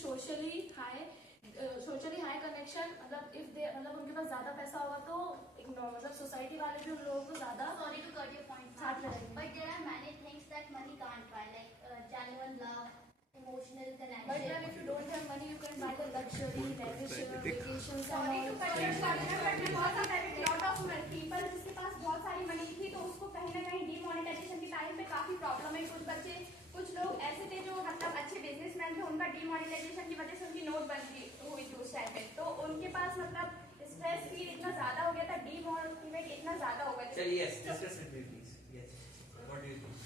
Socially high connection, मतलब if they मतलब उनके पास ज्यादा पैसा होगा तो मतलब सोसाइटी वाले भी उन लोगों को ज्यादा Sorry to cut your point, साथ लगाएंगे. but there are many things that money can't buy, like genuine love, emotional connection. But then if you don't have money, you can buy the luxury, lavish vacations. Sorry to cut your short, but बहुत सारे lot of people जिसके पास बहुत सारी money थी तो उसको कहीं ना कहीं डीमोनेटाइजेशन के टाइम पे काफी प्रॉब्लम है. कुछ लोग ऐसे थे जो मतलब अच्छे बिजनेसमैन थे, उनका डीमोनेटाइजेशन की वजह से उनकी नोटबंदी हुई थी उस टाइम पे, तो उनके पास मतलब स्ट्रेस फील इतना ज्यादा हो गया था, डीमोटिवेट इतना ज्यादा हो गया था. चलिए yes, discuss with me please. Yes, what do you think,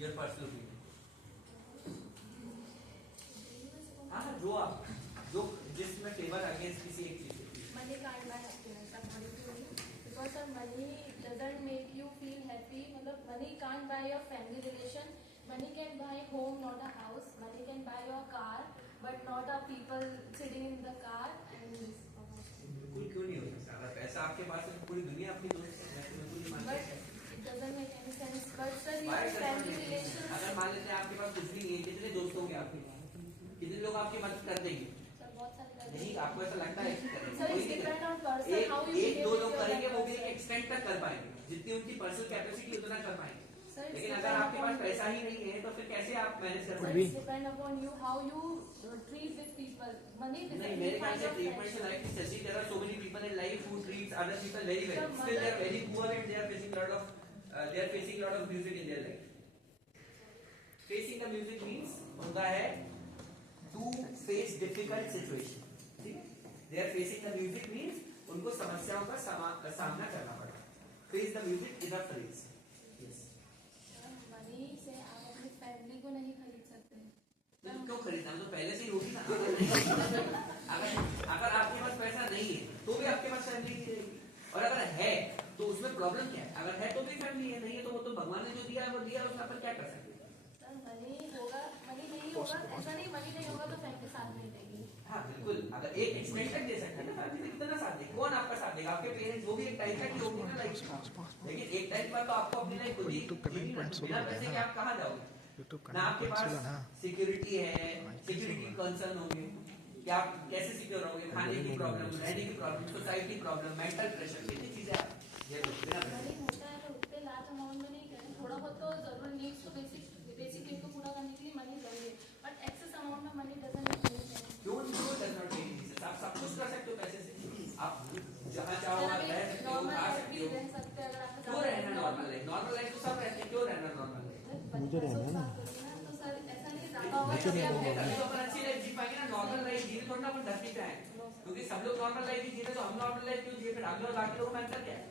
your personal opinion. हाँ, जो जिसमें फेवर अगेंस्ट किसी एक चीज से. Money can't buy happiness, according to me, because money doesn't make you feel happy. मतलब money can't buy your family relation. Money can buy home, not a house. Money can buy your car, but not a people sitting in the car and this. बिल्कुल क्यों नहीं हो सकता. अगर पैसा आपके पास है तो पूरी दुनिया अपनी दोस्त है. मैं तो बिल्कुल नहीं मानता. But it doesn't make any sense. But sir, Why your does family not make sense? relations. अगर मान लेते हैं आपके पास कुछ भी नहीं है, कितने दोस्त होंगे आपके पास, कितने लोग आपकी मदद कर देंगे. Sir, बहुत सारे नहीं, आपको ऐसा लगता है. Sir, it's depend on person how you एक behave दो with लोग your करेंगे, वो भी members, एक sir. एक्सटेंट तक कर पाएंगे, जितनी उनकी पर्सनल कैपेसिटी उतना कर पाएंगे. Sir, it's लेकिन अगर depend आपके पास upon पैसा ही नहीं है तो फिर कैसे आप मैनेज कर Sir, पाएंगे. it's depend upon you how you treat with people. Money doesn't नहीं, मेरे ख्याल define से your ट्रीटमेंट से friendship. लाइफ की जैसे there are so many people in life who treats other people very well. Sir, Still they are mother- very poor and they are facing lot of music in their life. Facing the music means उनका है to face difficult situation. ठीक है? They are facing the music means उनको समस्याओं का सामना करना पड़ता है. Face the music is a phrase. Yes. Sir, money से आप अपनी फैमिली को नहीं खरीद सकते. तो क्यों खरीदना, तो पहले से ही होगी ना. अगर आपके पास पैसा नहीं है तो भी आपके पास फैमिली नहीं रहेगी. और अगर है तो उसमें प्रॉब्लम क्या है. अगर है तो भी फैमिली है, नहीं है तो वो तो भगवान ने जो दिया है वो दिया है, उसमें अपन क्या कर सकते हैं. सर, मनी होगा, मनी नहीं होगा, ऐसा नहीं मनी नहीं होगा तो फैमिली साथ नहीं देगी. हाँ बिल्कुल, अगर एक एक्सपेंट तक दे सकते हैं ना फैमिली, कितना साथ देगा. कौन आपका साथ देगा. आपके पेरेंट्स, वो भी एक टाइम तक होगी ना लाइफ. लेकिन एक टाइम पर तो आपको अपनी लाइफ खुद ही बिना पैसे के आप कहाँ जाओगे. ना आपके पास सिक्योरिटी है, सिक्योरिटी कंसर्न होंगे कि आप कैसे सिक्योर होंगे. खाने की प्रॉब्लम, रहने की problem, society problem, mental pressure, कितनी चीजें आप ये बिना मनी होता है तो उतने लार्ज अमाउंट में नहीं करें. थोड़ा बहुत तो जरूर नीड्स तो बेसिक नीड को पूरा करने के लिए मनी जरूरी है, बट एक्सेस अमाउंट में money doesn't make any sense. आप सब कुछ कर सकते हो पैसे से. आप जहाँ चाहो वहाँ रह सकते हो, नॉर्मल खा लाइफ सकते भी हो. रह सकते हैं अगर आपको क्यों रहना नॉर्मल लाइफ. नॉर्मल लाइफ तो सब रहते हैं, क्यों रहना नॉर्मल लाइफ. मुझे रहना ना. तो सर ऐसा नहीं ज्यादा होगा तो अपन अच्छी लाइफ जी पाएंगे ना. नॉर्मल लाइफ जीने थोड़ा ना अपन डरते क्या है, क्योंकि सब लोग नॉर्मल लाइफ ही जीते तो हम नॉर्मल लाइफ क्यों जिए. फिर हम लोग बाकी लोगों में अंतर क्या है.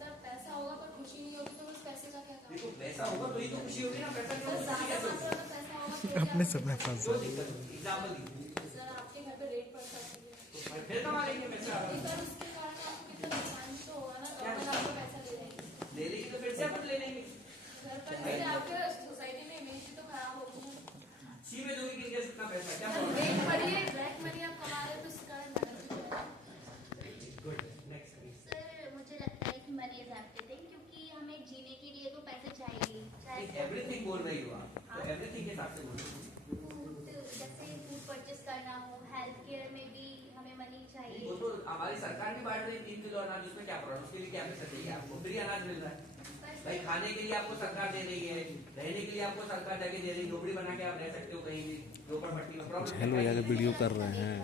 सर पैसा होगा पर खुशी नहीं होगी तो उस पैसे का क्या काम. देखो पैसा होगा तो ही तो खुशी होगी ना. पैसा क्यों सर खुशी कैसे ज्यादा होगी. पैसा होगा तो अपने समय फंस क्यों दिक्कत होगी. एग्जाम्पल दीजिए. सर आपके घर पे रेट पड़ सकती है तो फिर कमा लेंगे पैसा. सर, उसके कारण आपको कितना नुकसान तो होगा ना. अगर आपको पैसा ले लेंगे ले लेंगे तो फिर से अपन ले लेंगे. घर पर जैसे आपके सोसाइटी में इमेज भी तो खराब होगी ना. सी में दोगे कि कैसे इतना पैसा क्या सर रेट बढ़िए, ब्लैक मनी आप कमा रहे हो तो इसके कारण गुड. Next please. सर, मुझे लगता है कि मनी इज एवरीथिंग, क्योंकि हमें जीने के लिए तो पैसे चाहिए. चाहे एवरीथिंग बोल रही हो आप, तो एवरीथिंग के हिसाब से बोलो. फूड, जैसे फूड परचेस करना हो, हेल्थ केयर में भी हमें मनी चाहिए. वो तो हमारी सरकार भी बांट रही है 3 किलो अनाज. उसमें क्या प्रॉब्लम. उसके लिए क्या पैसा चाहिए आपको. फ्री अनाज मिल रहा है भाई. खाने के लिए आपको सरकार दे रही है, रहने के लिए आपको सरकार जगह दे रही है, झोपड़ी बना के आप रह सकते हो कहीं भी झोपड़पट्टी में. प्रॉब्लम हेलो यार, वीडियो कर रहे हैं,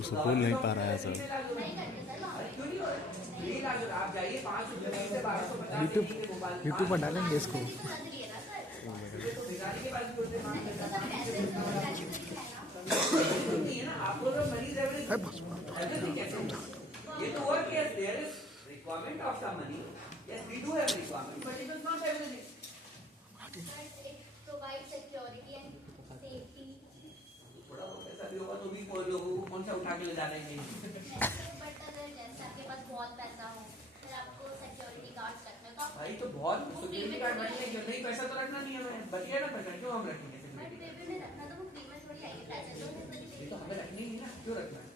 उसको बोल नहीं पा रहा है सर. नहीं करते सर वहाँ पे. क्यों नहीं हो रहा. फ्री इलाज हो रहा है. आप जाइए 5 रुपए से 1250 यूट्यूब पर डालेंगे इसको. समझ लिए ना सर. ये तो भिखारी के पास बोलते हैं नहीं तो सर पैसे तो बेनिफिट है ना. नहीं है ना. आपको तो मनी एवरीथिंग कैसे. ये तो हुआ कि there is requirement of the money. Yes we do have requirement but it is not everything. It provides security and safety. थोड़ा बहुत पैसा भी होगा तो भी कोई लोगों को कौन सा उठा के ले जाना है. बट अगर जैसे आपके पास बहुत पैसा हो, फिर आपको सिक्योरिटी गार्ड्स रखना है तो आप. भाई तो बहुत सिक्योरिटी गार्ड बैठने की नहीं. पैसा तो रखना नहीं है हमें. बचिए ना पैसा. क्यों हम रखेंगे बट सिक्योरिटी. बेबी में रखना तो वो फ्री में थोड़ी आएगी. पैसे तो ये तो हमें रखनी ही ना. क्यों रखना है.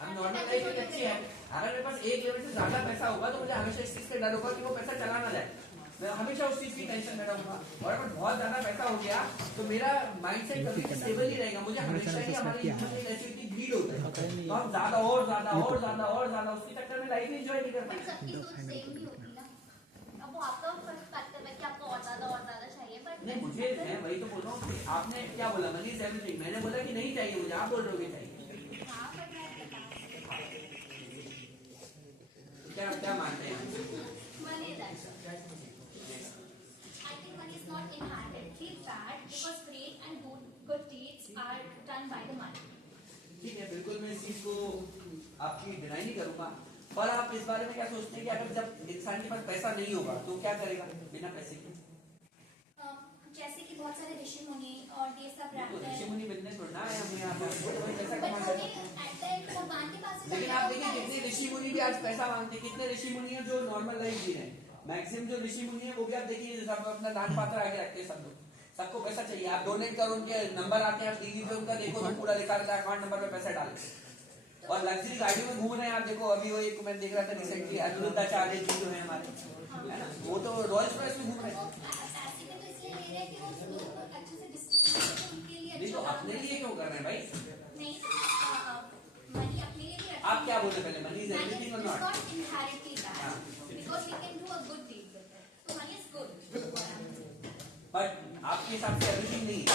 हम नॉर्मल लाइफ में अच्छी है. अगर मेरे पास 1 लेवल से ज्यादा पैसा होगा तो मुझे हमेशा इस चीज का डर होगा कि वो पैसा चला ना जाए. मैं हमेशा उस चीज की टेंशन में रहूंगा। और अगर बहुत ज्यादा पैसा हो गया तो मेरा माइंडसेट कभी भी स्टेबल नहीं रहेगा। मुझे हमेशा ही हमारी ऐसी भीड़ होती है तो हम ज्यादा और ज्यादा और ज्यादा और ज्यादा उसके चक्कर में लाइफ एंजॉय नहीं कर बट पाते। सबकी सोच सेम नहीं होती ना। अब वो आपका पर्सपेक्टिव है कि आपको और ज्यादा चाहिए, बट नहीं मुझे मैं वही तो बोल रहा हूँ कि आपने क्या बोला मनी इज एवरीथिंग, मैंने बोला कि नहीं चाहिए मुझे, आप बोल रहे हो कि चाहिए। हाँ बट मैं बता क्या क्या मानते हैं? money is actually. I think money is not inherently bad because great and good deeds are done by the money. ठीक है, बिल्कुल मैं इस चीज को आपकी डिनाई नहीं करूंगा। पर आप इस बारे में क्या सोचते हैं कि अगर जब इंसान के पास पैसा नहीं होगा तो क्या करेगा बिना पैसे के? जैसे कि बहुत सारे ऋषि मुनि और ये सब रहते ऋषि हैं, मुनि बिजनेस छोड़ना है हमें यहाँ पे पैसा बट कमा हमें सकते हैं। at the end भगवान के पास लेकिन आप देखिए कितने ऋषि मुनि भी आज पैसा मांगते हैं, कितने ऋषि मुनि हैं जो नॉर्मल लाइफ जी रहे हैं। मैक्सिमम जो ऋषि मुनि है वो भी आप देखिए सब अपना दान पात्र आगे रखते हैं, सब लोग सबको पैसा चाहिए। आप डोनेट करो, उनके नंबर आते हैं, आप टीवी पे उनका देखो तो पूरा लिखा रहता है अकाउंट नंबर पे पैसा डालते हैं। और लग्जरी गाड़ियों में घूम रहे हैं आप देखो, अभी वो एक मैं देख रहा था रिसेंटली अनिरुद्धाचार्य जी जो है हमारे, है ना, वो तो रॉयल्स रॉयस में घूम रहे हैं। पैसे में तो इसलिए ले रहे हैं कि वो लोग अच्छे से डिस्ट्रीब्यूट करें, उनके लिए नहीं तो अच्छा अपने लिए क्यों कर रहे हैं भाई? नहीं, मनी अपने लिए भी आप क्या बोले पहले, मनी इज एवरीथिंग और not? not inherently bad because we can do a good deed with it. So money is good. But आपके हिसाब से एवरीथिंग नहीं है,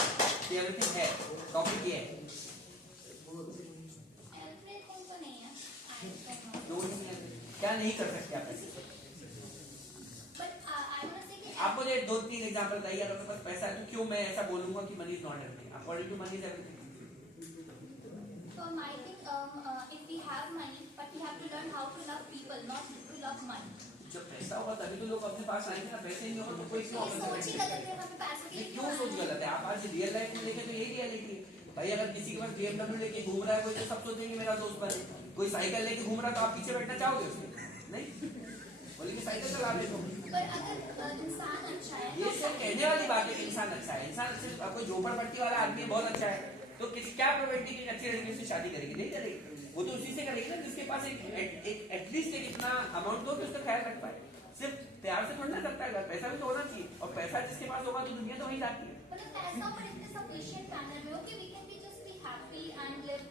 एवरीथिंग है, टॉपिक ये है Everything तो नहीं है, I don't know. जो नहीं है, क्या नहीं कर सकते आप ऐसे? But I want to say कि आप मुझे 2-3 एग्जांपल बताइए अगर आपके पास पैसा है तो क्यों मैं ऐसा बोलूंगा कि money is not everything? According to money is everything. so I think if we have money, but we have to learn how to love people, not to love money. जब पैसा होगा तभी तो लोग अपने पास आएंगे ना, पैसे नहीं होगा तो कोई क्यों ये सोच ही गलत है, हमें पैसों के ये लिए क्यों सोच गलत है? आप आज रियल लाइफ में देखें तो यही रियलिटी है भाई। अगर किसी के पास BMW लेके घूम रहा है कोई तो सब सोचेंगे मेरा दोस्त बने। कोई साइकिल लेके घूम रहा है तो आप पीछे बैठना चाहोगे उसके? नहीं, बोले कि साइकिल चला ले तो। पर अगर इंसान अच्छा है ये सिर्फ कहने वाली बात है कि इंसान अच्छा है। इंसान सिर्फ कोई झोपड़पट्टी वाला आदमी बहुत अच्छा है तो किसी क्या प्रोबेबिलिटी की अच्छी लड़की से शादी करेगी? नहीं करेगी। वो तो उसी से करेगी ना जिसके पास एक एटलीस्ट एक इतना अमाउंट हो कि उसका ख्याल रख पाए। सिर्फ प्यार से थोड़ा ना करता है, पैसा भी तो होना चाहिए। और पैसा जिसके पास होगा तो दुनिया तो वही जाती है। मतलब पैसा पर इतने सफिशिएंट मैनर में हो कि we can be just be happy and live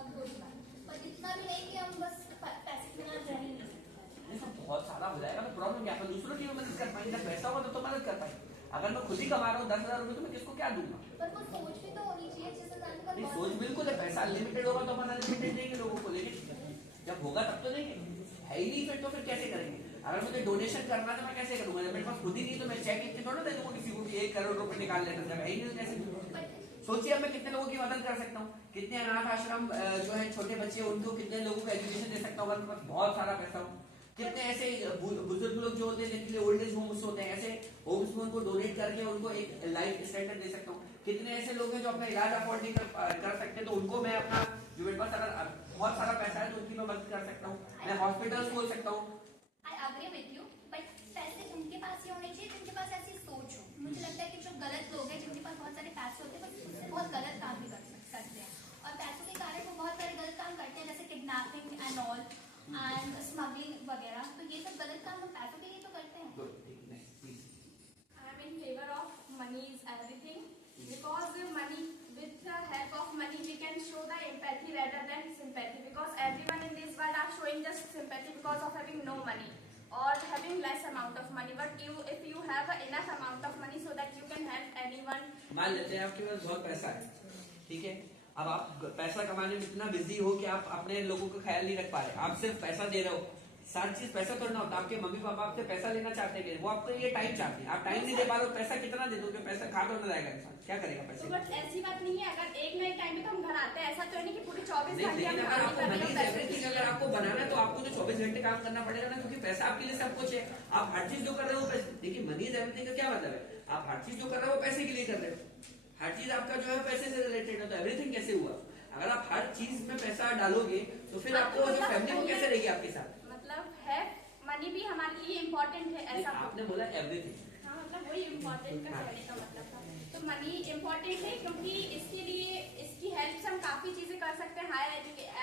a good life. पर इतना भी नहीं कि हम बस पैसे के बिना रह ही नहीं सकते। ये सब बहुत सारा हो जाएगा तो प्रॉब्लम क्या है? दूसरों की मदद कर पाएंगे। जब पैसा होगा तो मदद कर पाएंगे। अगर मैं खुद ही कमा रहा हूँ 10,000 रुपए तो मैं किसको क्या दूंगा? पर वो सोच भी तो होनी चाहिए जिससे जाने का नहीं, सोच बिल्कुल है। पैसा अनलिमिटेड होगा तो अपन अनलिमिटेड देंगे लोगों को, लेकिन जब होगा तब तो देंगे। है ही नहीं फिर तो फिर कैसे करेंगे? अगर मुझे डोनेशन करना है तो मैं कैसे करूंगा? जब मेरे पास खुद ही नहीं तो मैं चेक इतने थोड़ा दे दूंगा किसी को कि 1 करोड़ रुपए निकाल लेना। जब है ही नहीं तो कैसे दूंगा? सोचिए अब मैं कितने लोगों की मदद कर सकता हूँ, कितने अनाथ आश्रम जो है छोटे बच्चे उनको कितने लोगों को एजुकेशन दे सकता हूँ अगर मेरे पास बहुत सारा पैसा हो। कितने ऐसे बुजुर्ग लोग जो होते हैं जिनके लिए ओल्ड एज होम्स होते हैं, ऐसे होम्स में उनको डोनेट करके उनको एक लाइफ स्टैंडर्ड दे सकता हूँ। कितने ऐसे लोग हैं जो अपना इलाज अफोर्ड नहीं कर सकते तो उनको मैं अपना जो मेरे पास अगर बहुत सारा पैसा है तो उनकी मैं मदद कर सकता हूँ। मैं हॉस्पिटल खोल सकता हूँ। I agree with you, but पैसे उनके पास ही होने चाहिए जिनके पास ऐसी सोच हो। मुझे लगता है कि जो गलत लोग हैं जिनके पास बहुत सारे पैसे होते हैं बस उससे बहुत गलत काम भी करते हैं और पैसों के कारण वो बहुत सारे गलत काम करते हैं जैसे kidnapping and all and smuggling वगैरह। तो ये सब गलत काम हम पैसों के लिए तो करते हैं। I am in favor of money is everything because money, with the help of money we can show the empathy rather than sympathy, because everyone in this world are showing just sympathy because of having no money or having less amount of money, but if you have enough amount of money so that you can help anyone. मान लेते हैं आपके पास बहुत पैसा है, ठीक है। अब आप पैसा कमाने में इतना बिजी हो कि आप अपने लोगों का ख्याल नहीं रख पा रहे। आप सिर्फ पैसा दे रहे हो, सारी चीज पैसा तो ना होता। आपके मम्मी पापा आपसे पैसा लेना चाहते हैं, वो आपको ये टाइम चाहते हैं। आप टाइम नहीं दे पा रहे हो, पैसा कितना दे दोगे? पैसा खा तो ना जाएगा इंसान, क्या करेगा पैसे? तो बट ऐसी बात नहीं है, अगर एक ना एक टाइम में तो हम घर आते हैं, ऐसा तो नहीं कि पूरे 24 नहीं, घंटे लेकिन हम अगर काम आपको कर रहे मनी हो, इज पैसे एवरीथिंग अगर आपको बनाना है तो आपको तो 24 घंटे काम करना पड़ेगा ना, क्योंकि पैसा आपके लिए सब कुछ है। आप हर चीज जो कर रहे हो पैसे, देखिए मनी इज एवरीथिंग का क्या मतलब है? आप हर चीज जो कर रहे हो पैसे के लिए कर रहे हो। हर चीज आपका जो है पैसे से रिलेटेड है, तो एवरीथिंग कैसे हुआ? अगर आप हर चीज में पैसा डालोगे तो फिर आपको जो फैमिली को कैसे रहेगी आपके साथ? मतलब है मनी भी हमारे लिए इम्पोर्टेंट है, ऐसा आपने बोला एवरीथिंग। हाँ, मतलब वही इम्पोर्टेंट का कहने का मतलब था। तो मनी इम्पोर्टेंट है क्योंकि इसके लिए इसकी हेल्प से हम काफी चीजें कर सकते हैं।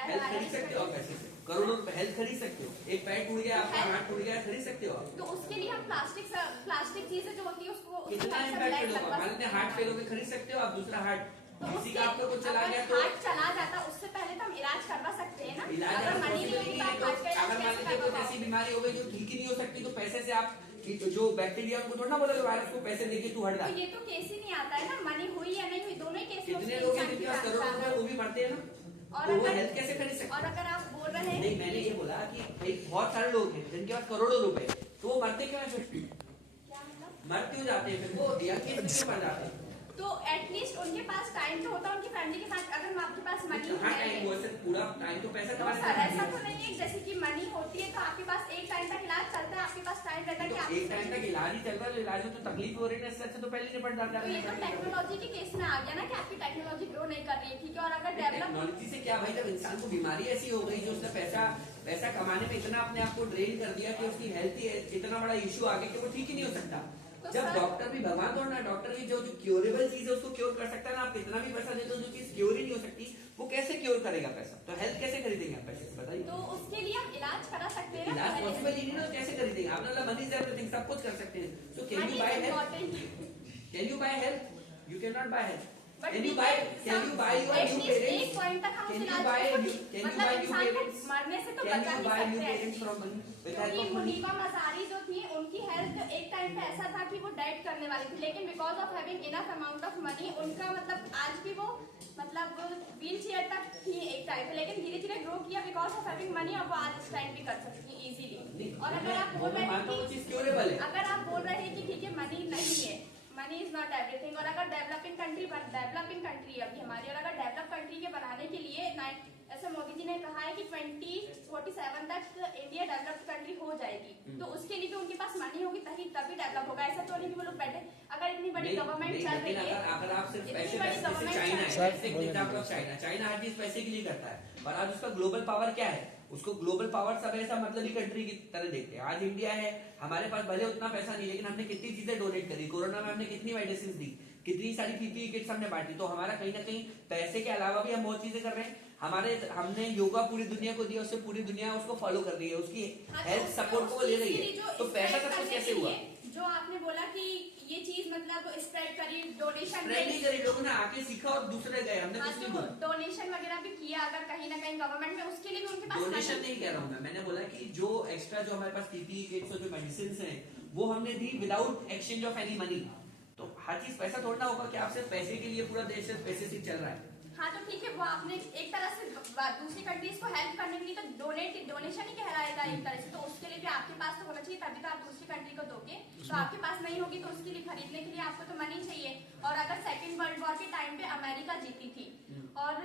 हेल्प कर सकते हो पैसे से। करोड़ों रुपए हेल्थ खरीद सकते हो, एक पैर टूट गया, आपका हाथ टूट गया, खरीद सकते हो आप। तो उसके लिए हम प्लास्टिक चीजें जो होती है उसको कितना इम्पैक्ट होगा, मान लीजिए हार्ट फेल होकर खरीद सकते हो आप दूसरा हार्ट, किसी का आपको कुछ चला गया तो हार्ट चला जाता उससे पहले तो हम इलाज करवा सकते हैं ना। इलाज अगर मनी नहीं पॉसिबिलिटी होगी तो है, आप तो हार्ट का अगर मान इलाज लीजिए कैसे कोई करवा ऐसी बीमारी हो गई जो ठीक ही नहीं हो सकती, तो पैसे से आप जो बैक्टीरिया उनको थोड़ा ना बोलोगे वायरस को पैसे देके तू हट जा। तो ये तो केस ही नहीं आता है ना, मनी हुई या नहीं हुई दोनों ही केस में कितने उसके लोग हैं इंसान की जिनके पास जान करोड़ों जाता रुपए है। वो भी मरते हैं ना, और तो वो अगर- हेल्थ कैसे खरीद सकते और अगर आप बोल रहे हैं नहीं, मैंने ये बोला कि एक बहुत सारे लोग हैं जिनके पास करोड़ों रुपए, तो वो मरते क्यों हैं फिर? क्या मतलब, मर क्यों जाते हैं फिर वो, यंग एज में क्यों मर जाते हैं? तो एटलीस्ट उनके पास टाइम तो होता है उनकी फैमिली के साथ। अगर आपके पास मनी हाँ टाइम, वो है ऐसे पूरा टाइम तो पैसा तो कमाने सर का ऐसा है। तो नहीं है जैसे कि मनी होती है तो आपके पास एक टाइम तक इलाज चलता है, आपके पास टाइम रहता है कि तो आप एक टाइम तक इलाज ही चल रहा है, इलाज में तो तकलीफ हो रही है, इससे अच्छा तो पहले निपट जाता तो ये तो है। टेक्नोलॉजी के केस में आ गया ना कि आपकी टेक्नोलॉजी ग्रो नहीं कर रही है, ठीक है। और अगर डेवलप टेक्नोलॉजी से क्या भाई, जब इंसान को बीमारी ऐसी हो गई जो उसने पैसा कमाने में इतना अपने आप को ड्रेन कर दिया कि उसकी हेल्थ ही इतना बड़ा इशू आ गया कि वो ठीक ही नहीं हो सकता। तो जब सर- डॉक्टर भी भगवान थोड़ा ना, डॉक्टर भी जो क्योरेबल चीज है उसको क्योर कर सकता है ना, आप कितना भी पैसा दे दो जो चीज क्योर ही नहीं हो सकती वो कैसे क्योर करेगा पैसा, तो हेल्थ कैसे खरीदेंगे आप पैसे से बताइए। तो उसके लिए हम इलाज करा सकते हैं ना इलाज पहले से। पॉसिबल ही नहीं ना, तो कैसे खरीदेंगे आप, मतलब मनी इज एवरीथिंग, सब कुछ कर सकते हैं। So can Money you buy is health, important. Can you buy health, you can not buy health. But can we you buy, can can you buy your at new least parents, एक point तक हम Can उस you इलाज buy को new- can you मतलब buy new इंसान को parents? मरने से तो कैन बचा यू ही बाय न्यू सकते पेरेंट्स हैं। फ्रॉम मनी विद हेल्प क्योंकि ऑफ मनी? मुनीबा मजारी जो थी उनकी हेल्थ एक टाइम पे ऐसा था कि वो डेड करने वाली थी, लेकिन because of having enough amount of money उनका मतलब आज भी वो मतलब व्हील चेयर तक थी एक टाइम पे, लेकिन धीरे धीरे ग्रो किया बिकॉज ऑफ हैविंग मनी और वो आज स्टैंड भी कर सकती है इजीली। और अगर आप बोल रहे हैं वो चीज क्योरेबल है। कि अगर आप बोल रहे हैं कि ठीक है मनी नहीं है, मनी इज नॉट एवरीथिंग, और अगर डेवलपिंग कंट्री अभी हमारी, और अगर डेवलप कंट्री के बनाने के लिए ऐसे मोदी जी ने कहा है कि 2047 तक इंडिया डेवलप्ड कंट्री हो जाएगी, तो उसके लिए भी उनके पास मनी होगी तभी डेवलप होगा। ऐसा तो नहीं कि वो लोग बैठे, अगर इतनी बड़ी गवर्नमेंट चल रही है, अगर आप सिर्फ इतनी पैसे बड़ी जैसे government चाइना है, चल जैसे एग्जांपल ऑफ चाइना हर चीज पैसे के लिए करता है, और आज उसका ग्लोबल पावर क्या है, उसको ग्लोबल पावर सब ऐसा मतलब ही कंट्री की तरह देखते हैं। आज इंडिया है, हमारे पास भले उतना पैसा नहीं, लेकिन हमने कितनी चीजें डोनेट करी, कोरोना में हमने कितनी मेडिसिन दी, कितनी सारी पीपीई किट्स हमने बांटी, तो हमारा कहीं ना कहीं पैसे के अलावा भी हम बहुत चीजें कर रहे हैं। हमने योगा पूरी दुनिया को दिया, उससे पूरी दुनिया उसको फॉलो कर रही है, उसकी हाँ, तो हेल्थ उसमें सपोर्ट को उस ले चीज रही के लिए है, जो तो पैसा spread सब कुछ करने कैसे के हुआ? लिए जो आपने बोला कि ये चीज मतलब स्प्रेड करी, डोनेशन स्प्रेड नहीं करी, लोगों ने आके सीखा और दूसरे गए, हमने हाँ, कुछ नहीं तो बोला। डोनेशन वगैरह भी किया अगर कहीं ना कहीं गवर्नमेंट में, उसके लिए भी उनके पास डोनेशन money- नहीं कह रहा हूँ मैंने बोला कि जो एक्स्ट्रा जो हमारे पास पीपीई किट्स और जो मेडिसिन हैं वो हमने दी without exchange of any money. तो हर चीज पैसा थोड़ा होगा कि आप सिर्फ पैसे के लिए पूरा देश सिर्फ पैसे से चल रहा है। हाँ तो ठीक है, वो आपने एक तरह से दूसरी कंट्रीज को हेल्प करने के लिए तो डोनेशन ही कहलाएगा एक तरह से, तो उसके लिए भी आपके पास तो होना चाहिए, तभी तो आप दूसरी कंट्री को दोगे। तो आपके पास नहीं होगी तो उसके लिए खरीदने के लिए आपको तो मनी चाहिए। और अगर सेकेंड वर्ल्ड वॉर के टाइम पे अमेरिका जीती थी, और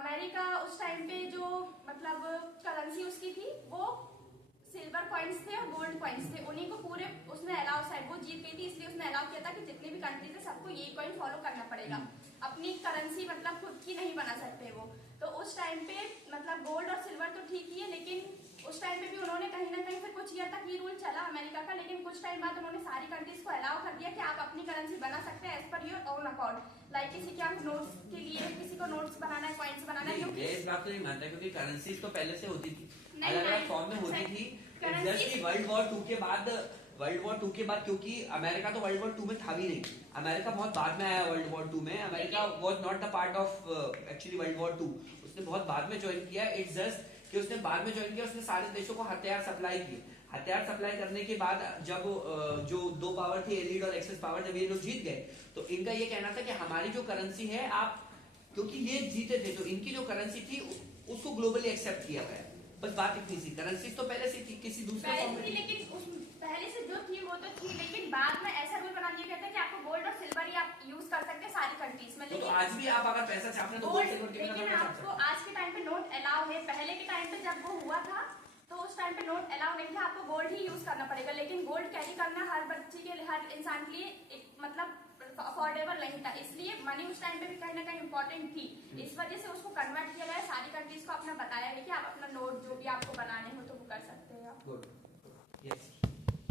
अमेरिका उस टाइम पे जो मतलब करेंसी उसकी थी वो सिल्वर कॉइन्स थे और गोल्ड कॉइन्स थे, उन्हीं को पूरे उसने अलाउ साइड, वो जीत गई थी इसलिए उसने अलाउ किया था कि जितने भी कंट्रीज है सबको ये कॉइन फॉलो करना पड़ेगा, अपनी करेंसी मतलब खुद की नहीं बना सकते वो। तो उस टाइम पे मतलब गोल्ड और सिल्वर तो ठीक ही है, लेकिन उस टाइम पे भी उन्होंने कहीं ना कहीं फिर कुछ ईयर तक ये रूल चला अमेरिका का, लेकिन कुछ टाइम बाद उन्होंने सारी कंट्रीज को अलाउ कर दिया कि आप अपनी करेंसी बना सकते हैं as per your own account. Like किसी के आप नोट्स के लिए किसी को नोट्स बनाना है, कॉइन्स बनाना है, नहीं, मैं इस बात को नहीं मानता क्योंकि करेंसीज तो पहले से होती थी, नहीं, अलग अलग नहीं, फॉर्म में होती थी। currency- जस्ट वर्ल्ड वॉर 2 के बाद क्योंकि अमेरिका तो वर्ल्ड वॉर 2 में था भी नहीं, अमेरिका बहुत बाद में आया वर्ल्ड वॉर 2 में। America was not the part of actually world war 2, उसने बहुत बाद में ज्वाइन किया। इट्स जस्ट कि उसने बाद में ज्वाइन किया, उसने सारे देशों को हथियार सप्लाई किए। हथियार सप्लाई करने के बाद जब जो दो पावर थी एलीड और एक्सेस पावर, जब ये लोग जीत गए तो इनका ये कहना था कि हमारी जो करेंसी है आप, क्योंकि ये जीते थे तो इनकी जो करेंसी थी उसको ग्लोबली एक्सेप्ट किया गया। बस बात इतनी सी, करेंसी तो पहले से थी किसी दूसरे पहले फॉर्म से में थी, थी। लेकिन उस पहले से जो थी वो तो थी, लेकिन बाद में ऐसा रूल बना दिया गया था कि आपको गोल्ड और सिल्वर ही आप यूज कर सकते हैं सारी कंट्रीज में। तो लेकिन आज भी आप अगर पैसा छापना तो गोल्ड, गोल्ड सिल्वर के बिना लेकिन पैसा छाप आपको सकते आज के टाइम पे नोट अलाउ है, पहले के टाइम पे जब वो हुआ था तो उस टाइम पे नोट अलाउ नहीं था, आपको गोल्ड ही यूज करना पड़ेगा। लेकिन गोल्ड कैरी करना हर बच्चे के लिए, हर इंसान के लिए मतलब अफोर्डेबल नहीं था, इसलिए मनी उस टाइम पे भी कहीं ना कहीं इंपॉर्टेंट थी। इस वजह से उसको कन्वर्ट किया गया, सारी कंट्रीज को अपना बताया गया कि आप अपना नोट जो भी आपको बनाने हो तो वो कर सकते हैं आप। Good. Yes.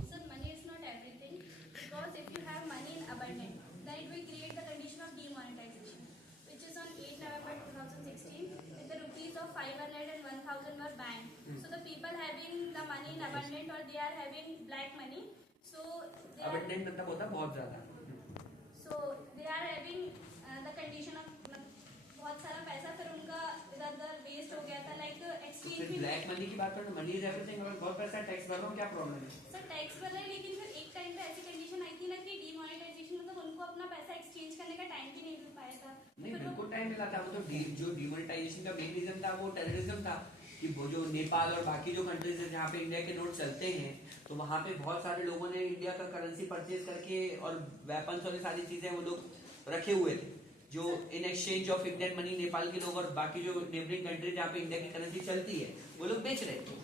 So money is not everything, because if you have money in abundance, then it will create the condition of demonetization, which is on 8 November 2016, with the rupees of 500 and 1000 were banned. some money in abundant or they are having black money. So they are, abundant मतलब होता है बहुत ज्यादा. so they are having the condition of बहुत सारा पैसा फिर उनका इधर उधर वेस्ट हो गया था, लाइक फिर एक्सचेंज ब्लैक मनी की बात करो, मनी इज एवरीथिंग. अगर बहुत पैसा टैक्स भर रहा हूँ क्या प्रॉब्लम है? सर टैक्स भर रहे हैं, लेकिन फिर एक टाइम पे ऐसी कंडीशन आई थी ना कि डीमोनेटाइजेशन मतलब उनको अपना पैसा एक्सचेंज करने का टाइम भी नहीं मिल पाया था. नहीं, फिर वो- बिल्कुल टाइम मिला था. वो तो जो डिमोनेटाइजेशन का मेन रीजन था वो टेररिज्म था कि वो जो नेपाल और बाकी जो कंट्रीज है जहाँ पे इंडिया के नोट चलते हैं, तो वहाँ पे बहुत सारे लोगों ने इंडिया का करेंसी परचेज करके और वेपन्स और ये सारी चीजें वो लोग रखे हुए थे, जो in exchange of Indian money Nepal के लोग और बाकी जो नेबरिंग कंट्री जहाँ पे इंडिया की करेंसी चलती है वो लोग बेच रहे थे.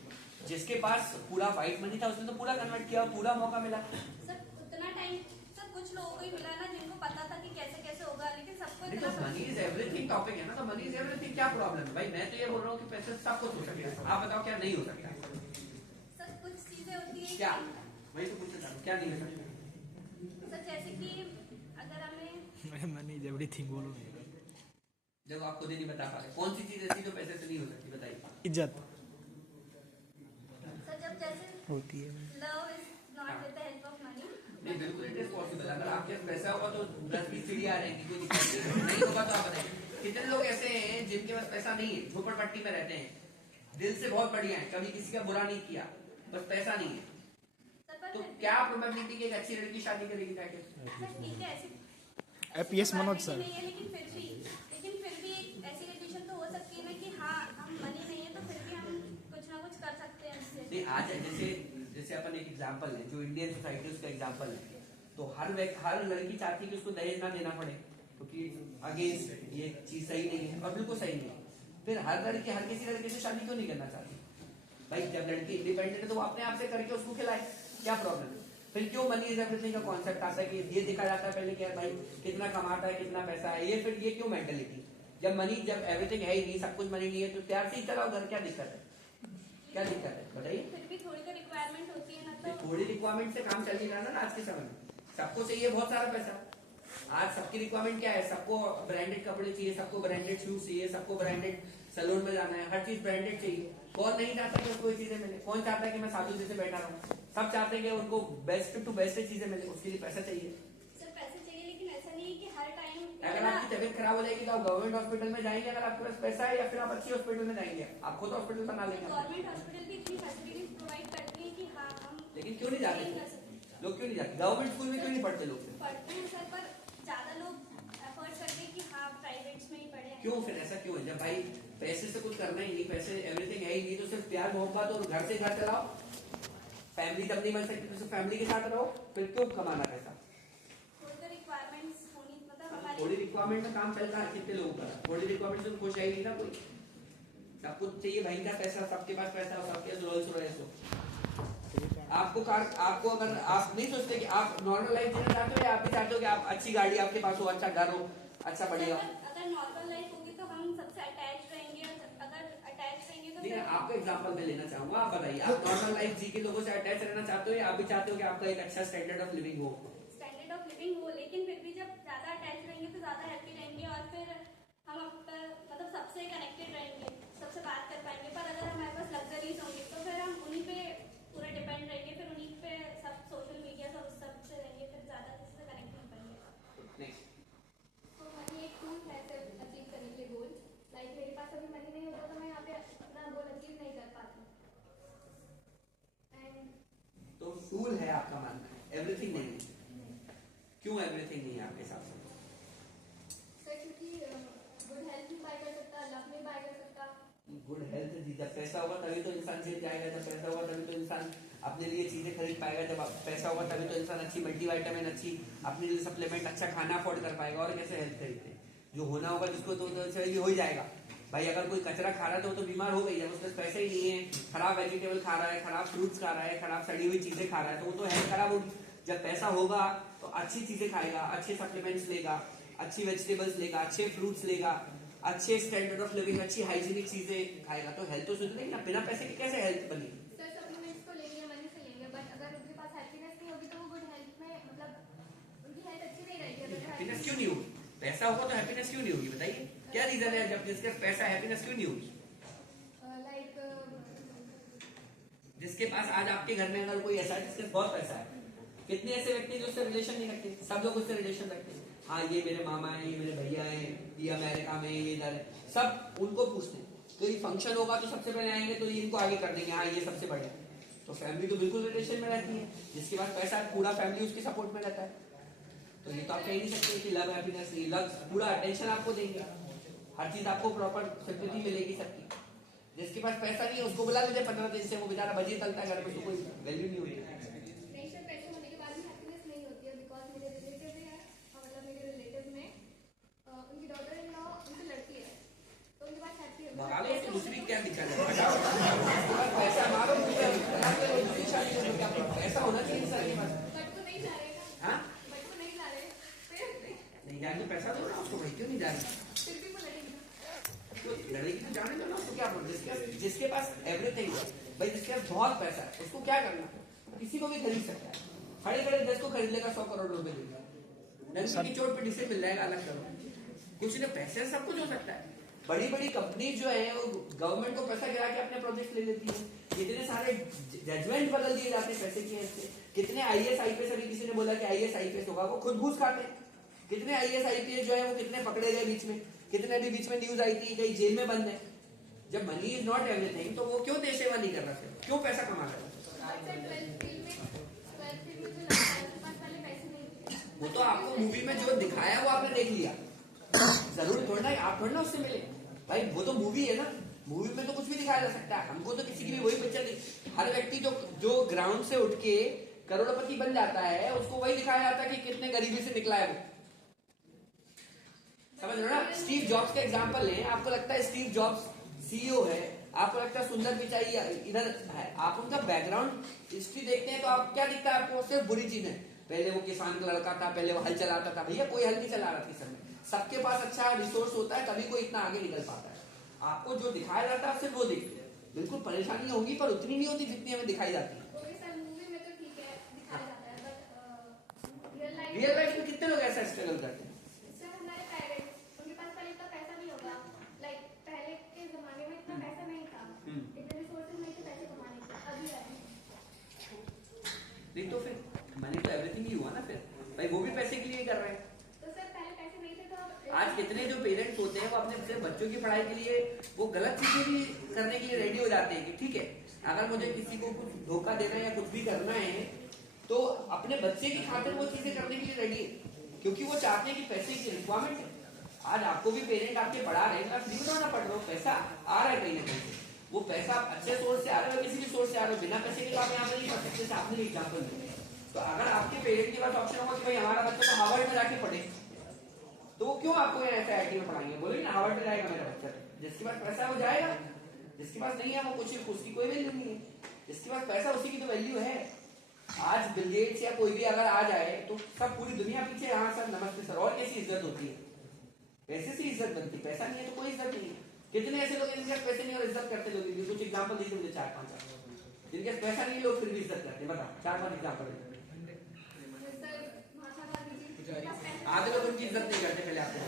जिसके पास पूरा व्हाइट मनी था उसने तो पूरा कन्वर्ट किया, पूरा मौका मिला. सर उतना टाइम सर कुछ लोगों को ही मिला ना जिनको पता था कि कैसे कैसे होगा, लेकिन सबको नहीं इतना तो मनी इज एवरीथिंग टॉपिक है ना, तो मनी इज एवरीथिंग क्या प्रॉब्लम है भाई? मैं तो ये बोल रहा हूँ कि पैसे सब कुछ हो सकता है. आप बताओ क्या नहीं हो सकता? सर कुछ चीजें होती है क्या वही तो पूछना चाहता हूँ, क्या नहीं हो सकता? सर जैसे कि अगर हमें मनी इज एवरीथिंग बोलो. जब आप खुद ही नहीं बता पा रहे कौन सी चीज ऐसी जो पैसे से नहीं हो सकती, बताइए. इज्जत सर जब जैसे होती है. Love is not with the help of money. नहीं बिल्कुल इट इज पॉसिबल. अगर आपके पास पैसा होगा तो 10-20 चिड़िया आ जाएंगी, कोई दिक्कत नहीं. नहीं होगा तो आप बताइए. कितने लोग ऐसे हैं जिनके पास पैसा नहीं है, झोपड़पट्टी में रहते हैं, दिल से बहुत बढ़िया है, कभी किसी का बुरा नहीं किया, बस पैसा नहीं है, सर पर तो क्या प्रोबेबिलिटी कि एक अच्छी लड़की शादी करेगी जाके? सर ठीक है ऐसी एपीएस मनोज सर. नहीं है, लेकिन फिर भी एक ऐसी कंडीशन तो हो सकती है ना कि हाँ हम मनी नहीं है तो फिर भी हम कुछ ना कुछ कर सकते हैं उससे. नहीं आज जैसे जैसे अपन एक एग्जांपल है जो इंडियन सोसाइटी उसका एग्जांपल है, तो हर लड़की चाहती है कि उसको दहेज ना देना पड़े, क्योंकि अगेंस्ट ये चीज सही नहीं है और बिल्कुल सही नहीं है. फिर हर लड़की हर किसी लड़के से शादी क्यों नहीं करना चाहती भाई? जब लड़की इंडिपेंडेंट है तो वो अपने आप से करके उसको खिलाए, क्या प्रॉब्लम है? फिर क्यों मनी इज एवरीथिंग का कॉन्सेप्ट आता है कि ये देखा जाता है पहले कि यार भाई कितना कमाता है, कितना पैसा है, ये फिर ये क्यों मेंटेलिटी? जब एवरीथिंग है ही नहीं, सब कुछ मनी नहीं है, तो प्यार से ही चलाओ घर, क्या दिक्कत है? क्या दिक्कत है बताइए? फिर भी थोड़ी तो रिक्वायरमेंट होती है ना, तो थोड़ी रिक्वायरमेंट से काम चल नहीं रहा ना आज के समय में. सबको चाहिए बहुत सारा पैसा. आज सबकी रिक्वायरमेंट क्या है? सबको ब्रांडेड कपड़े चाहिए, सबको ब्रांडेड शूज चाहिए, सबको ब्रांडेड सैलून में जाना है, हर चीज ब्रांडेड चाहिए. कौन नहीं चाहता कि उसको ये चीजें मिले? कौन चाहता है कि मैं साधु जैसे बैठा रहूं? सब चाहते हैं कि उनको बेस्ट टू बेस्ट चीजें मिले, उसके लिए पैसा चाहिए. सर पैसे चाहिए, लेकिन ऐसा नहीं है कि हर टाइम अगर आपकी तबीयत खराब हो जाएगी तो आप गवर्नमेंट हॉस्पिटल में जाएंगे अगर आपके पास पैसा है, या फिर आप अच्छी हॉस्पिटल में जाएंगे? आप खुद हॉस्पिटल बना लेंगे. गवर्नमेंट हॉस्पिटल भी इतनी फैसिलिटीज प्रोवाइड करती है कि हाँ हम लेकिन क्यों नहीं जाते कर सकते. लोग? क्यों नहीं जाते? गवर्नमेंट स्कूल में क्यों नहीं पढ़ते लोग? पढ़ते हैं सर, पर ज्यादा लोग एफर्ट करते हैं कि हाँ प्राइवेट्स में ही पढ़े. क्यों? फिर ऐसा क्यों है? जब भाई पैसे से कुछ करना ही नहीं, पैसे एवरीथिंग है ही नहीं, तो सिर्फ प्यार मोहब्बत और घर से घर चलाओ. फैमिली जब नहीं बन सकती तो सिर्फ फैमिली के साथ रहो, फिर क्यों कमाना पैसा? थोड़ी तो रिक्वायरमेंट्स होनी, मतलब हमारी थोड़ी रिक्वायरमेंट में काम चलता है कितने लोगों का? थोड़ी रिक्वायरमेंट से खुश है ही नहीं ना कोई. सब कुछ चाहिए भयंकर पैसा, सबके पास पैसा, सबके रोल्स रॉयस हो. आपको अगर आप नहीं सोचते कि आप नॉर्मल लाइफ जीना चाहते हो, या आप भी चाहते हो कि आप अच्छी गाड़ी आपके पास हो, अच्छा घर हो, अच्छा बढ़िया. अगर नॉर्मल लाइफ होगी तो हम सबसे अटैच रहेंगे, और अगर अटैच रहेंगे तो ठीक है, फिर आपका एग्जांपल मैं लेना चाहूंगा. आप बताइए, आप नॉर्मल लाइफ जी के लोगों से अटैच रहना चाहते हो, या आप भी चाहते हो कि आपका एक अच्छा स्टैंडर्ड ऑफ लिविंग हो? स्टैंडर्ड ऑफ लिविंग हो, लेकिन फिर भी जब ज्यादा अटैच रहेंगे तो ज्यादा हैप्पी रहेंगे, और फिर हम मतलब सबसे कनेक्टेड रहेंगे, सबसे बात कर पाएंगे. पर अगर हमारे पास लग्जरीज होंगे तो फिर हम उन्हीं पे पूरा डिपेंड रहेंगे, फिर उन्हीं पे सब सोशल मीडिया सब से रहेंगे, फिर ज्यादा किसी से कनेक्ट नहीं पाएंगे. नेक्स्ट. तो मनी एक टूल है सिर्फ अचीव करने के गोल. लाइक मेरे पास अभी मनी नहीं होता तो मैं यहाँ पे अपना गोल अचीव नहीं कर पाती. एंड तो टूल है आपका मानना है, एवरीथिंग नहीं है. क्यों एवरीथिंग नहीं है आपके हिसाब से? सर क्योंकि गुड हेल्थ भी बाय कर सकता, लव भी बाय कर सकता. गुड हेल्थ, जब पैसा होगा तभी तो इंसान जिम जाएगा, जब पैसा होगा तभी तो इंसान अपने लिए चीजें खरीद पाएगा, जब पैसा होगा तभी तो इंसान अच्छी मल्टीविटामिन, अच्छी अपने लिए सप्लीमेंट, अच्छा खाना अफोर्ड कर पाएगा. और कैसे हेल्थ खरीदते? जो होना होगा जिसको तो हो ही जाएगा भाई. अगर कोई कचरा खा रहा है तो वो तो बीमार हो गई है, उसके पास पैसे ही नहीं है, खराब वेजिटेबल खा रहा है, खराब फ्रूट्स खा रहा है, खराब सड़ी हुई चीजें खा रहा है, तो वो तो हेल्थ खराब होगी. जब पैसा होगा तो अच्छी चीजें खाएगा, अच्छे सप्लीमेंट्स लेगा, अच्छी वेजिटेबल्स लेगा, अच्छे फ्रूट्स लेगा, अच्छे स्टैंडर्ड ऑफ लिविंग, अच्छी हाइजीनिक चीजें खाएगा, तो हेल्थ तो सुधरेगी ना. बिना पैसे के कैसे हेल्थ बनी? सर सप्लीमेंट्स तो लेंगे, मनी से लेंगे, बट अगर उनके पास हैप्पीनेस नहीं होगी तो वो गुड हेल्थ में मतलब उनकी हेल्थ अच्छी नहीं रहेगी. अगर हैप्पीनेस क्यों नहीं होगी? पैसा होगा तो हैप्पीनेस क्यों नहीं होगी? बताइए क्या रीजन है? जब जिसके पैसा हैप्पीनेस क्यों नहीं होगी? लाइक जिसके पास आज आपके घर में अगर कोई ऐसा है जिसके बहुत पैसा है, कितने ऐसे व्यक्ति जो उससे रिलेशन नहीं रखते? सब लोग उससे रिलेशन रखते हैं। हाँ ये मेरे मामा है, ये मेरे भैया है, ये अमेरिका में, ये इधर है, सब उनको पूछते हैं। तो ये फंक्शन होगा तो सबसे पहले आएंगे तो ये इनको आगे कर देंगे, हाँ ये सबसे बढ़िया। तो फैमिली तो बिल्कुल रिलेशन में रहती है। जिसके पास पैसा है पूरा फैमिली उसके सपोर्ट में रहता है। तो ये तो आप कह नहीं सकते कि लव हैप्पीनेस नहीं, लव पूरा अटेंशन आपको देंगे, हर चीज आपको प्रॉपर सिंपैथी मिलेगी सबकी। जिसके पास पैसा नहीं है उसको बुला लीजिए 15 दिन से, वो बेचारा बजी तलता है घर में, उसको कोई वैल्यू नहीं होगी। नहीं सर, पैसे होने के बाद भी हैप्पीनेस नहीं होती है। बिकॉज मेरे रिलेटिव है, मतलब मेरे रिलेटिव में उनकी डॉटर इन लॉ उनसे लड़की है, तो उनके पास हैप्पी है। मंगा लो तो दूसरी क्या दिक्कत है? पैसा मारो, दूसरी शादी करो, क्या पैसा होना चाहिए इंसान के पास। बट वो नहीं जा रहे ना, हाँ बट वो नहीं जा रहे, फिर नहीं जाने पैसा दो ना उसको, भाई क्यों नहीं जाना? फिर भी वो लड़ेगी। तो लड़ेगी तो जाने दो ना उसको, क्या बोल? जिसके पास एवरीथिंग है भाई, जिसके पास बहुत पैसा है उसको क्या करना? किसी को भी खरीद सकता है, खड़े खड़े 10 को खरीद लेगा, 100 करोड़ रुपए देगा, डंकी की चोट पे डिसे मिल जाएगा, अलग करो। कुछ नहीं, पैसे से सब कुछ हो सकता है। बड़ी बड़ी कंपनी जो है वो गवर्नमेंट को पैसा गिरा के अपने प्रोजेक्ट ले लेती है। कितने सारे जजमेंट बदल दिए जाते हैं पैसे की वजह से। कितने IAS IPS, अभी किसी ने बोला कि IAS IPS होगा, वो खुद घूस खाते हैं। कितने IAS IPS जो है वो कितने पकड़े गए बीच में, कितने भी बीच में न्यूज आई थी कहीं जेल में बंद है। जब मनी इज नॉट एवरीथिंग तो वो क्यों देश सेवा नहीं कर रहा, क्यों पैसा कमा रहा है? वो तो आपको मूवी में जो दिखाया वो आपने देख लिया, जरूर थोड़ा ना आप थोड़ा ना उससे मिले भाई, वो तो मूवी है ना, मूवी में तो कुछ भी दिखाया जा सकता है। हमको तो किसी की भी वही पिक्चर, हर व्यक्ति जो ग्राउंड से उठ के करोड़पति बन जाता है उसको वही दिखाया जाता है कि कितने गरीबी से निकला है वो। समझ रहे हो ना? स्टीव जॉब्स का एग्जांपल लें, आपको लगता है स्टीव जॉब्स CEO है, आपको लगता है सुंदर पिचाई इधर है, आप उनका बैकग्राउंड हिस्ट्री देखते हैं तो आप क्या दिखता है आपको? सिर्फ बुरी चीजें। पहले वो किसान का लड़का था, पहले वो हल चलाता था। भैया कोई हल नहीं चला रहा था, सबके पास अच्छा रिसोर्स होता है तभी कोई इतना आगे निकल पाता है। आपको जो दिखाया जाता है सिर्फ वो देखते हैं। बिल्कुल परेशानी होगी पर उतनी नहीं होती जितनी हमें दिखाई जाती है। रियल लाइफ में कितने लोग ऐसा स्ट्रगल करते हैं? हमारे पेरेंट्स, उनके पास पहले इतना पैसा नहीं होगा, लाइक पहले के जमाने में इतना पैसा नहीं था, इतने रिसोर्सेज नहीं थे पैसे कमाने के, अभी है। नहीं तो फिर मनी तो एवरीथिंग ही हुआ ना फिर भाई, वो भी पैसे के लिए कर रहे हैं। तो सर पहले पैसे नहीं थे तो आज कितने जो पेरेंट्स होते हैं वो अपने सिर्फ बच्चों की पढ़ाई के लिए वो गलत चीजें भी करने के लिए रेडी हो जाते हैं कि ठीक है अगर मुझे किसी को कुछ धोखा देना है या कुछ भी करना है तो अपने बच्चे की खातिर वो चीजें करने के लिए रेडी है, क्योंकि वो चाहते हैं कि पैसे की रिक्वायरमेंट है। आज आपको भी पेरेंट आपके पढ़ा रहे हैं, फ्री में ना पढ़ रहे हो, पैसा आ रहा है कहीं ना कहीं से, वो पैसा आप अच्छे सोर्स से आ रहे हो, किसी भी सोर्स से आ रहे हो, बिना पैसे के तो आप यहाँ पर नहीं पढ़ सकते। जैसे आपने एग्जाम्पल दिया, तो अगर आपके पेरेंट के पास ऑप्शन होगा कि भाई हमारा बच्चा तो हार्वर्ड में जाके पढ़े, तो वो क्यों आपको ऐसा IIT में पढ़ाएंगे? बोले ना हार्वर्ड में जाएगा मेरा बच्चा, जिसके पास पैसा है वो जाएगा, जिसके पास नहीं है वो कुछ उसकी कोई वैल्यू नहीं है। जिसके पास पैसा उसी की तो वैल्यू है। आज बिल गेट्स या कोई भी अगर आ जाए तो सब पूरी दुनिया पीछे, हाँ सर नमस्ते सर, और कैसी इज्जत होती है? पैसे से इज्जत बनती, पैसा नहीं है तो कोई इज्जत नहीं है। कितने ऐसे लोग जिनके पैसे नहीं और इज्जत करते लोग, कुछ एग्जाम्पल दीजिए मुझे 4-5 जिनके पैसा नहीं लोग फिर भी इज्जत करते हैं, बताओ 4-5 एग्जाम्पल। आधे लोग उनकी इज्जत नहीं करते, पहले आपको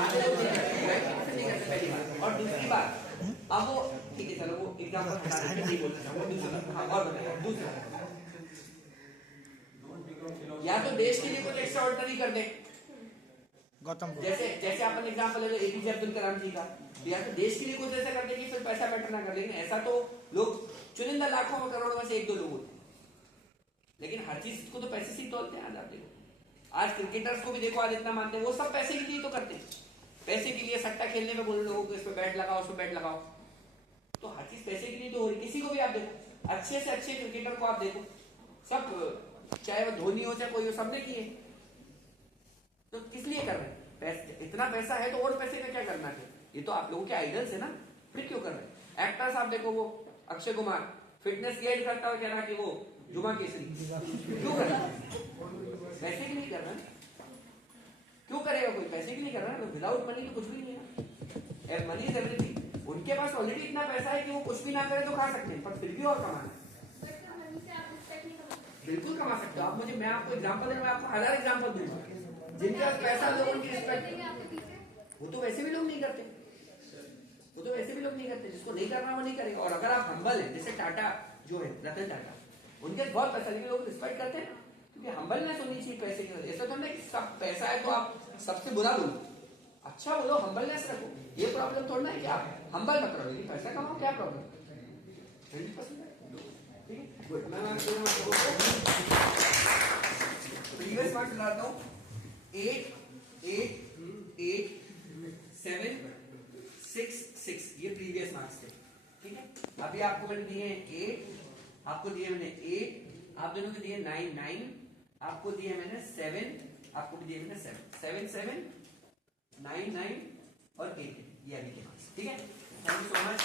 आधे लोग नहीं करते पहली बात। और दूसरी बात, अब वो ठीक है चलो वो एग्जाम्पल नहीं बोलते, और बताइए दूसरा, या तो देश के लिए कुछ एक्स्ट्रा ऑर्डिनरी कर दे, गौतम जैसे आपने एग्जाम्पल ले लो APJ अब्दुल कलाम जी का, या तो देश के लिए कुछ ऐसा कर दे कि फिर पैसा मैटर ना कर। लेकिन ऐसा तो लोग चुनिंदा लाखों में करोड़ों में से 1-2 लोग होते हैं। लेकिन हर चीज को तो पैसे से ही तोलते हैं। आज आप देखो, आज क्रिकेटर्स को भी देखो, आज इतना मानते हैं, वो सब पैसे के लिए तो करते हैं। पैसे के लिए सट्टा खेलने में बोल लोगों को इस पे बैट लगाओ, उस पे बैट लगाओ, तो हर चीज पैसे के लिए तो हो रही। किसी को भी आप देखो, अच्छे से अच्छे क्रिकेटर को आप देखो, सब चाहे वो धोनी हो चाहे कोई हो, सबने किए, तो किस लिए कर रहे हैं? इतना पैसा है तो और पैसे का क्या करना है? ये तो आप लोगों के आइडल्स है ना, फिर क्यों कर रहे हैं? एक्टर्स आप देखो, वो अक्षय कुमार फिटनेस की एड करता हुआ कह रहा कि वो जुमा केसरी, क्यों कर रहा है? पैसे के लिए कर रहा है। क्यों करेगा कोई? पैसे के लिए कर रहा है। विदाउट मनी तो कुछ भी नहीं है। Money is everything. उनके पास ऑलरेडी इतना पैसा है कि वो कुछ भी ना करे तो खा सकते हैं, पर फिर भी और कमाना है। बिल्कुल कमा सकते हो आप। मैं आपको एग्जांपल दूं, मैं आपको 1000 एग्जांपल दूंगा जिनके पास पैसा लोग उनकी रिस्पेक्ट, वो तो वैसे भी लोग नहीं करते, वो तो वैसे भी लोग नहीं करते। जिसको नहीं करना वो नहीं करेगा। और अगर आप हम्बल है, जैसे टाटा जो है रतन टाटा, उनके बहुत पैसा, लेकिन लोग रिस्पेक्ट करते हैं क्योंकि हम्बलनेस होनी चाहिए पैसे की वजह। ऐसा तो नहीं कि सब पैसा है तो आप सबसे बुरा बोलो, अच्छा बोलो, हम्बलनेस रखो। ये प्रॉब्लम थोड़ा है कि आप हम्बल मत रहो, लेकिन पैसा कमाओ, क्या प्रॉब्लम? 20% ठीक है, गुड। मैं प्रीवियस मार्क्स लाता हूँ 8 8 8 7 6 6, ये प्रीवियस मार्क्स थे। ठीक है, अभी आपको मैंने दिए 8, आपको दिए मैंने 8, आप दोनों को दिए 9 9, आपको दिए मैंने 7, आपको भी दिए मैंने 7 7 7 9 9 और 8, ये अभी के मार्क्स। ठीक है, थैंक यू सो मच।